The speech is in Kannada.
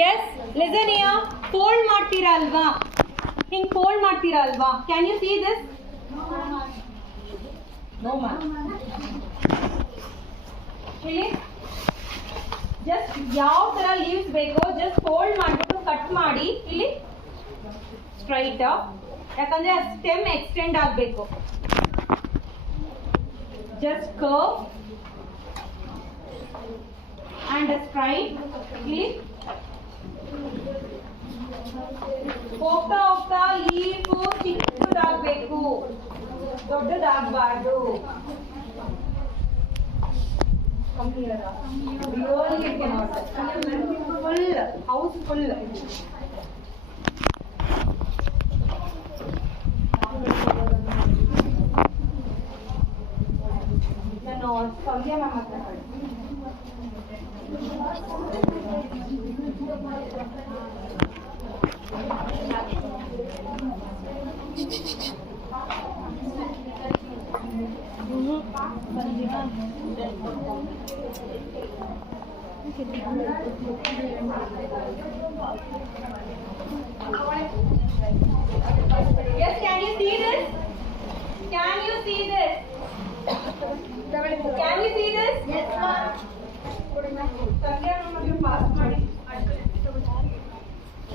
Yes, listen here. Fold ಮಾಡ್ತೀರಾ ಅಲ್ವಾ? ಹಿಂಗ್ ಫೋಲ್ಡ್ ಮಾಡ್ತೀರಾ ಅಲ್ವಾ? Can you see this? No ma. ಹೇಳಿ. ಜಸ್ಟ್ ಯಾವ ತರ ಲೀವ್ಸ್ ಬೇಕೋ ಜಸ್ಟ್ ಫೋಲ್ಡ್ ಮಾಡ್ಬಿಟ್ಟು ಕಟ್ ಮಾಡಿ ಇಲ್ಲಿ ಸ್ಟ್ರೈಟ್, ಯಾಕಂದ್ರೆ ಸ್ಟೆಮ್ ಎಕ್ಸ್ಟೆಂಡ್ ಆಗಬೇಕು. Just curve and straight. ಇಲ್ಲಿ ಹೋಗ್ತಾ ಹೋಗ್ತಾ ಲೀಫು ಚಿಕ್ಕದಾಗಬೇಕು, ದೊಡ್ಡದಾಗಬಾರ್ದು. Full house full. ನಾನು ಸಂಧ್ಯಾ ಮ್ಯಾಮ್ ಹತ್ರ Yes, can you see this? Can you see this? Can you see this? Yes, ma'am. Pass ಮಾಡಿ.